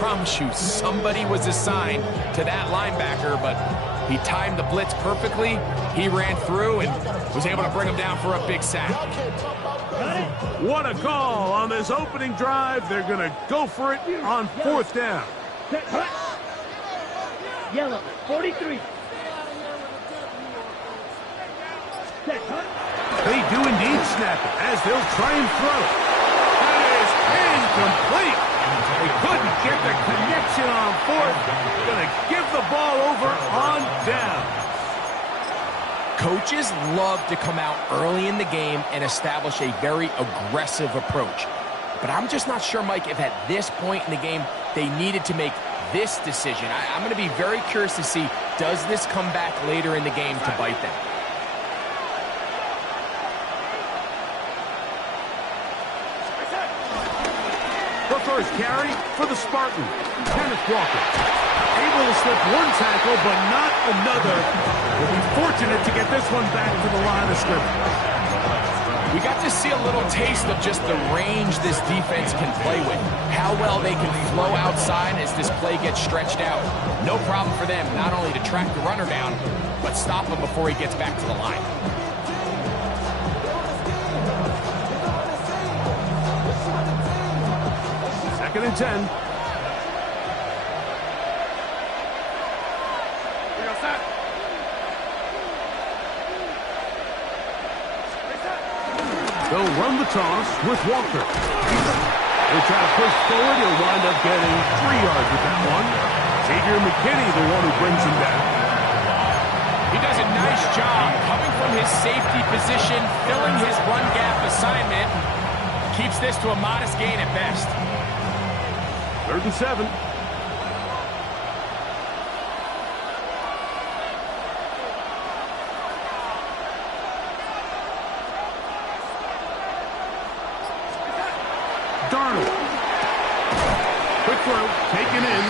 promise you, somebody was assigned to that linebacker, but he timed the blitz perfectly. He ran through and was able to bring him down for a big sack. What a call on this opening drive. They're going to go for it on fourth down. Yellow, 43. They do indeed snap it as they'll try and throw. That is incomplete. They couldn't get the connection on fourth. Going to give the ball over on down. Coaches love to come out early in the game and establish a very aggressive approach. But I'm just not sure, Mike, if at this point in the game they needed to make this decision. I'm going to be very curious to see, does this come back later in the game to bite them? The first carry for the Spartan, Kenneth Walker. Able to slip one tackle, but not another. Will be fortunate to get this one back to the line of scrimmage. We got to see a little taste of just the range this defense can play with. How well they can flow outside as this play gets stretched out. No problem for them not only to track the runner down, but stop him before he gets back to the line. Second and 10. They'll run the toss with Walker. They try to push forward. He'll wind up getting 3 yards with that one. Xavier McKinney, the one who brings him down. He does a nice job coming from his safety position, filling his run gap assignment. Keeps this to a modest gain at best. Third and 7. Darnold. Quick throw, taken in.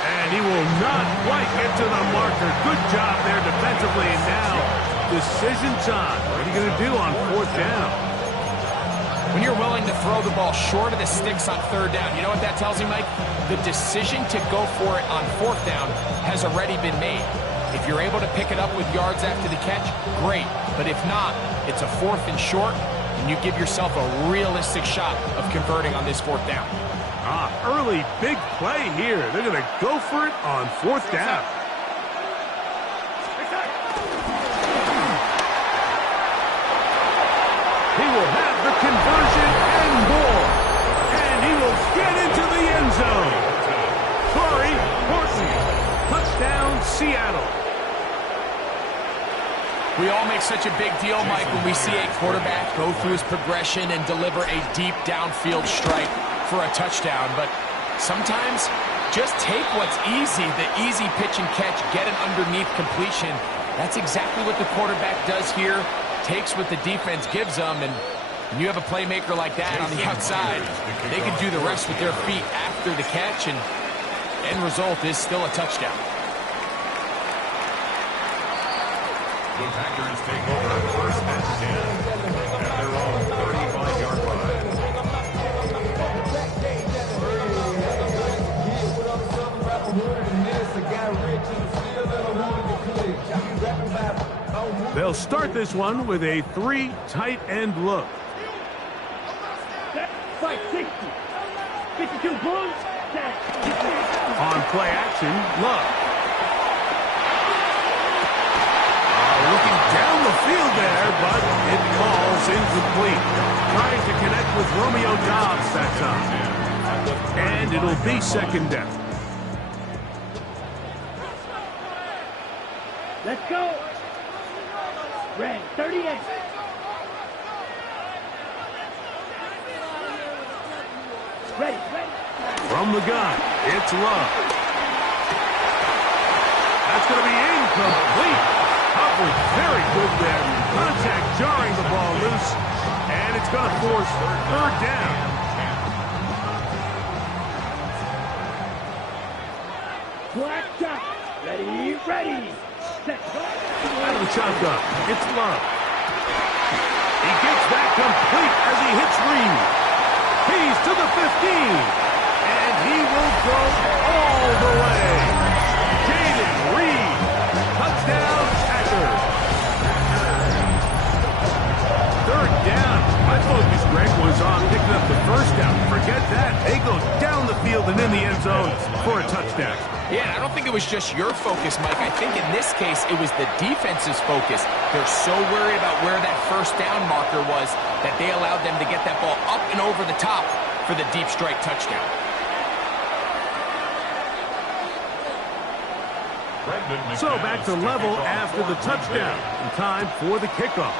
And he will not quite get to the marker. Good job there defensively. And now, decision time. What are you going to do on fourth down? When you're willing to throw the ball short of the sticks on third down, you know what that tells you, Mike? The decision to go for it on fourth down has already been made. If you're able to pick it up with yards after the catch, great. But if not, it's a 4th and short, and you give yourself a realistic shot of converting on this fourth down. Early big play here. They're going to go for it on fourth down. He will have the conversion and more. And he will get into the end zone. Corey Horton. Touchdown, Seattle. We all make such a big deal, Mike, when we see a quarterback go through his progression and deliver a deep downfield strike for a touchdown. But sometimes just take what's easy, the easy pitch and catch, get an underneath completion. That's exactly what the quarterback does here. Takes what the defense gives them, and when you have a playmaker like that on the outside, they can do the rest with their feet after the catch, and end result is still a touchdown. The Packers take over first and 10 at their own 35-yard line. They'll start this one with a 3 tight end look. Fight 60. 52 Bulls. On play action, Love. Looking down the field there, but it falls incomplete. Trying to connect with Romeo Doubs that time. And it'll be second down. Let's go. Red 38. Ready. From the gun, it's Love. That's going to be incomplete. Coverage very good there. Contact jarring the ball loose. And it's going to force third down. Black shot. Ready. Set. Out of the shotgun, it's Love. He gets that complete as he hits Reed. He's to the 15. And he will go field and in the end zone for a touchdown. Yeah, I don't think it was just your focus, Mike. I think in this case, it was the defense's focus. They're so worried about where that first down marker was that they allowed them to get that ball up and over the top for the deep strike touchdown. So back to level after the touchdown. And time for the kickoff.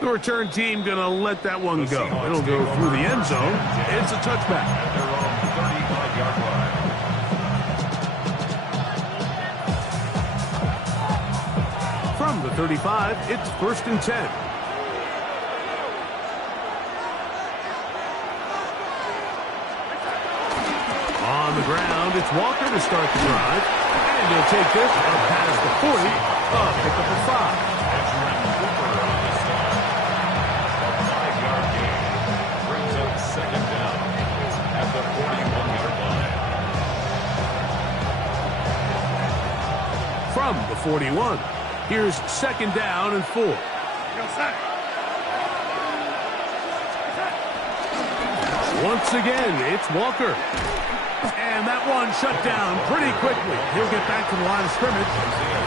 The return team going to let that one go. It'll go through the end zone. It's a touchback. At their own 35-yard line. From the 35, it's 1st and 10. On the ground, it's Walker to start the drive. And he'll take this up past the 40. Pick up a 5. Second down at the 41-yard line. From the 41, here's 2nd down and 4. Once again, it's Walker. And that one shut down pretty quickly. He'll get back to the line of scrimmage.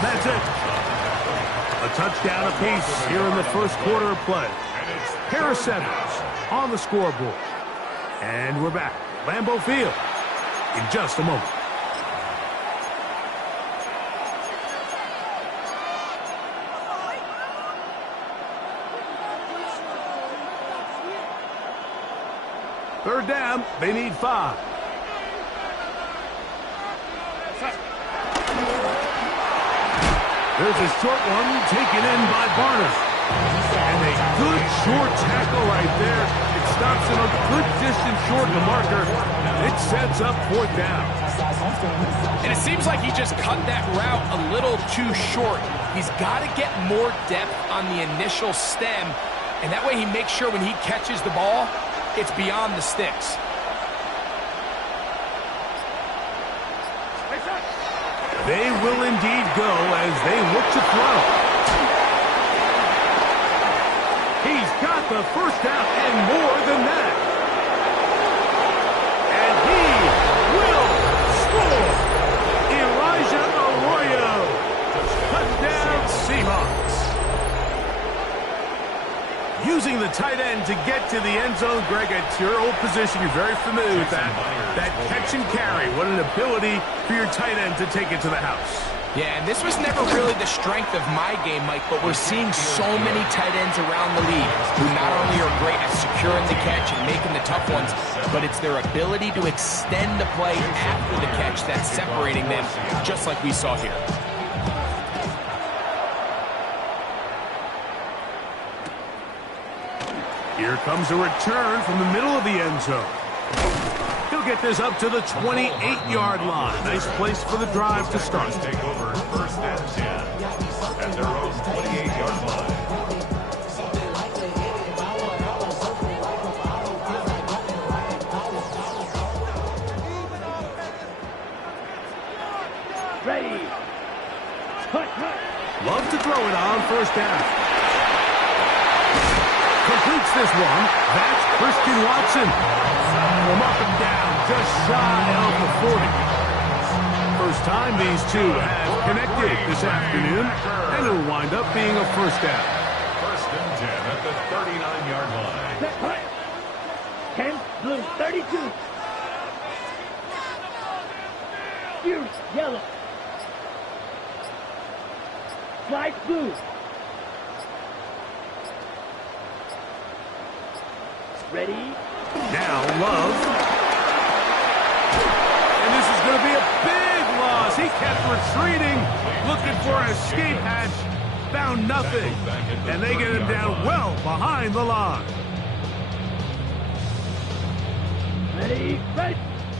That's it. A touchdown apiece here in the first quarter of play. Harris Evans on the scoreboard. And we're back. Lambeau Field in just a moment. Third down, they need 5. There's a short one taken in by Barner. And a good short tackle right there. It stops him a good distance short of the marker. It sets up 4th down. And it seems like he just cut that route a little too short. He's got to get more depth on the initial stem, and that way he makes sure when he catches the ball, it's beyond the sticks. They will indeed go as they look to throw. He's got the first down and more than that. And he will score. Elijah Arroyo. Touchdown Seahawks. Using the tight end to get to the end zone, Greg, it's your old position. You're very familiar with that. That catch and carry. What an ability for your tight end to take it to the house. Yeah, and this was never really the strength of my game, Mike, but we're seeing so many tight ends around the league who not only are great at securing the catch and making the tough ones, but it's their ability to extend the play after the catch that's separating them, just like we saw here. Here comes a return from the middle of the end zone. He'll get this up to the 28-yard line. Nice place for the drive to start. Take over 1st and 10 at their own 28-yard line. Ready. Cut. Love to throw it on 1st down. Completes this one. That's Christian Watson. From up and down, just shy of the 40. First time these two have connected this afternoon, and it'll wind up being a 1st down. 1st and 10 at the 39-yard line. Cut. 10, blue, 32. Fuse, yellow. Slide, blue. Ready. Now Love. And this is going to be a big loss. He kept retreating, looking for an escape hatch. Found nothing. And they get him down well behind the line. Ready.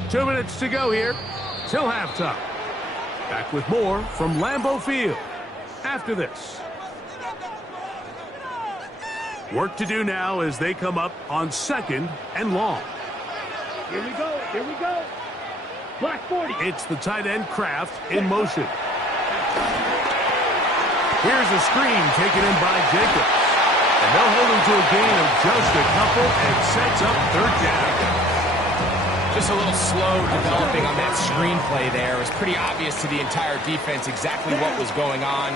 2 minutes to go here till halftime. Back with more from Lambeau Field after this. Work to do now as they come up on 2nd and long. Here we go. Black 40. It's the tight end Kraft in motion. Here's a screen taken in by Jacobs. And they'll hold him to a gain of just a couple and sets up 3rd down. was a little slow developing on that screenplay there. It was pretty obvious to the entire defense exactly what was going on.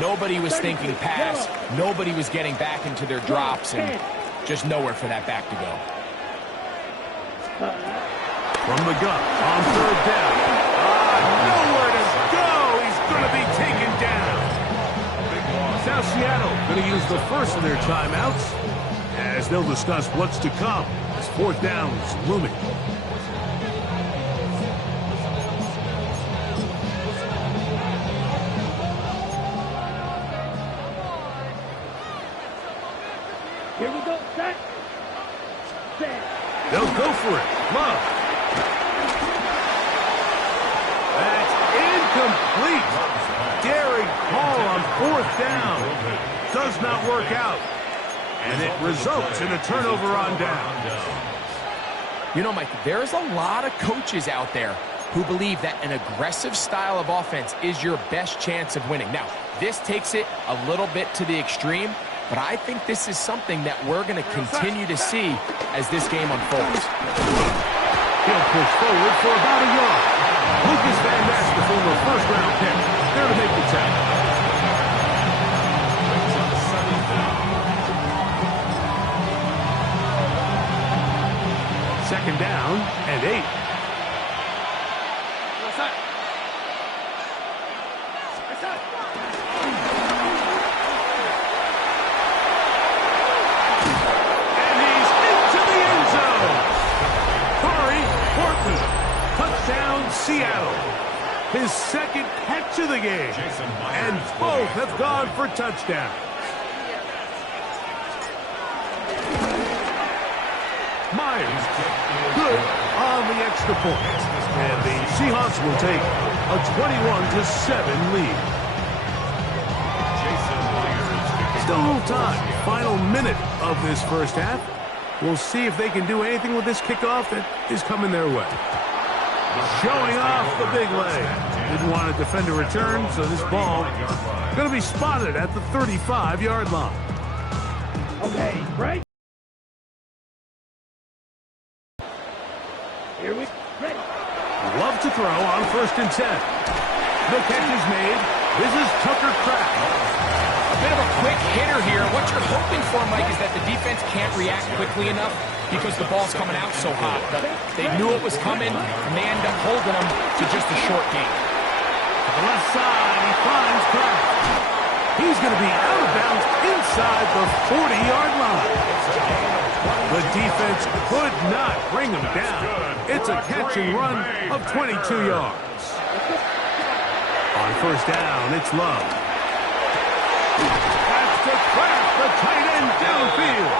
Nobody was thinking pass. Nobody was getting back into their drops, and just nowhere for that back to go. From the gun on third down. Nowhere to go. He's going to be taken down. Now Seattle going to use the first of their timeouts as they'll discuss what's to come as fourth down is looming. Here we go, set. Set. They'll go for it. Love. That's incomplete. Daring call on fourth down. Does not work out. And it results in a turnover on down. You know, Mike, there's a lot of coaches out there who believe that an aggressive style of offense is your best chance of winning. Now, this takes it a little bit to the extreme, but I think this is something that we're going to continue to see as this game unfolds. He'll push forward for about a yard. Lucas Van Ness, the former first-round pick, there to make the tackle. Second down and 8. And he's into the end zone. Corey Horton, touchdown Seattle. His second catch of the game. And both have gone for touchdowns. Myers, good on the extra point. And the Seahawks will take a 21-7 lead. Still a little time. Final minute of this first half. We'll see if they can do anything with this kickoff that is coming their way. Showing off the big leg. Didn't want to defend a return, so this ball going to be spotted at the 35-yard line. Okay, right. Here we ready. Love to throw on 1st and 10. The catch is made. This is Tucker Kraft. A bit of a quick hitter here. What you're hoping for, Mike, is that the defense can't react quickly enough because the ball's coming out so hot. But they knew it was coming, and they end up holding them to just a short gain. To the left side, he finds Kraft. He's going to be out of bounds inside the 40-yard line. The defense could not bring him down. It's a catch and run of 22 yards. On 1st down, it's Love. That's to Kraft, the tight end downfield.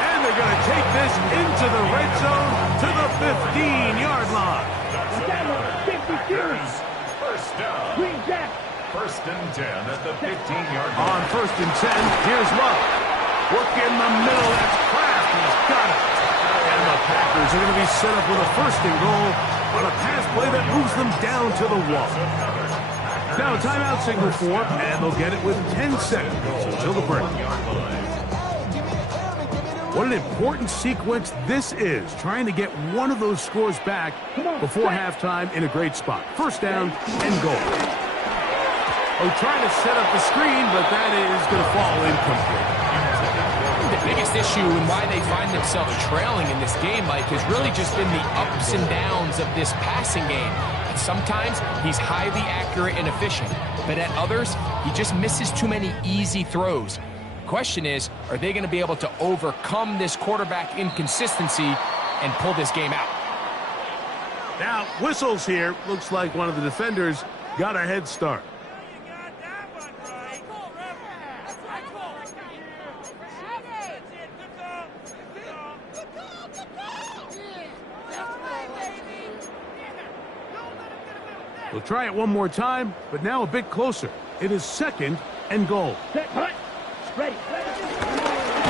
And they're going to take this into the red zone to the 15-yard line. 52. First down. Green Jack. 1st and 10 at the 15-yard line. On 1st and 10, here's Love. Work in the middle, that's Kraft. He's got it. And the Packers are going to be set up with a 1st and goal on a pass play that moves them down to the wall. Now a timeout signal for, and they'll get it with 10 seconds until the break. What an important sequence this is, trying to get one of those scores back before halftime in a great spot. 1st down and goal. Oh, trying to set up the screen, but that is going to fall incomplete. The biggest issue and why they find themselves trailing in this game, Mike, has really just been the ups and downs of this passing game. Sometimes he's highly accurate and efficient, but at others, he just misses too many easy throws. Question is, are they going to be able to overcome this quarterback inconsistency and pull this game out? Now, whistles here. Looks like one of the defenders got a head start. We'll try it one more time, but now a bit closer. It is 2nd and goal. Set, hut. Ready.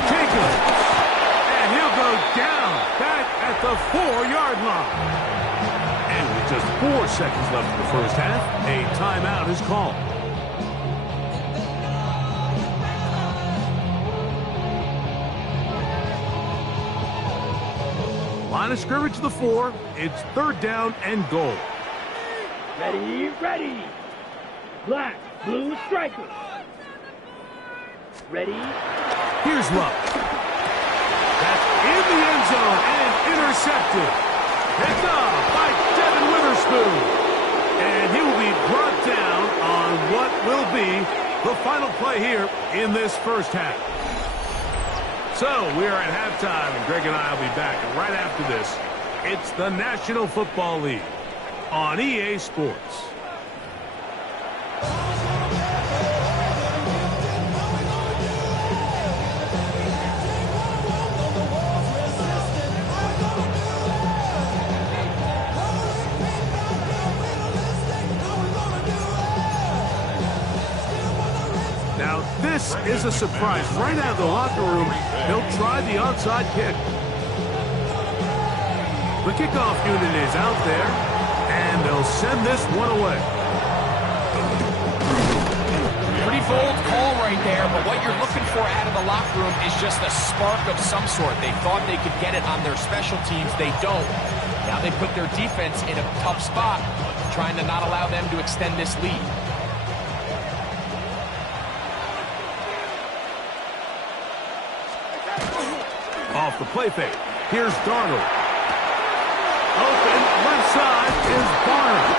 Jacobs. And he'll go down back at the 4-yard line. And with just 4 seconds left in the first half, a timeout is called. Line of scrimmage to the 4. It's 3rd down and goal. Ready, ready. Black, blue striker. Ready. Here's Luck. That's in the end zone and intercepted. Picked up by Devin Witherspoon. And he will be brought down on what will be the final play here in this first half. So we are at halftime, and Greg and I will be back. And right after this, it's the National Football League on EA Sports. Now, this is a surprise. Right out of the locker room, he'll try the onside kick. The kickoff unit is out there, and they'll send this one away. Pretty bold call right there, but what you're looking for out of the locker room is just a spark of some sort. They thought they could get it on their special teams. They don't. Now they put their defense in a tough spot, trying to not allow them to extend this lead. Off the play fake. Here's Darnold. Open left side is Barner.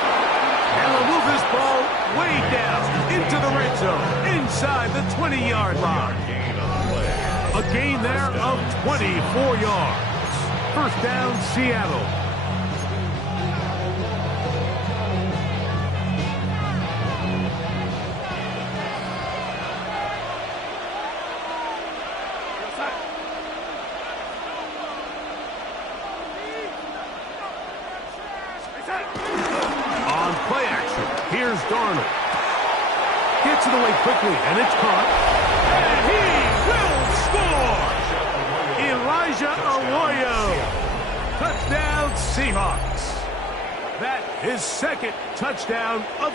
And they'll move this ball way down into the red zone, inside the 20-yard line. A gain there of 24 yards. First down, Seattle. On play action, here's Darnold. Gets it away quickly, and it's caught. And he will score! Elijah Arroyo. Touchdown, Seahawks. That is 2nd touchdown of the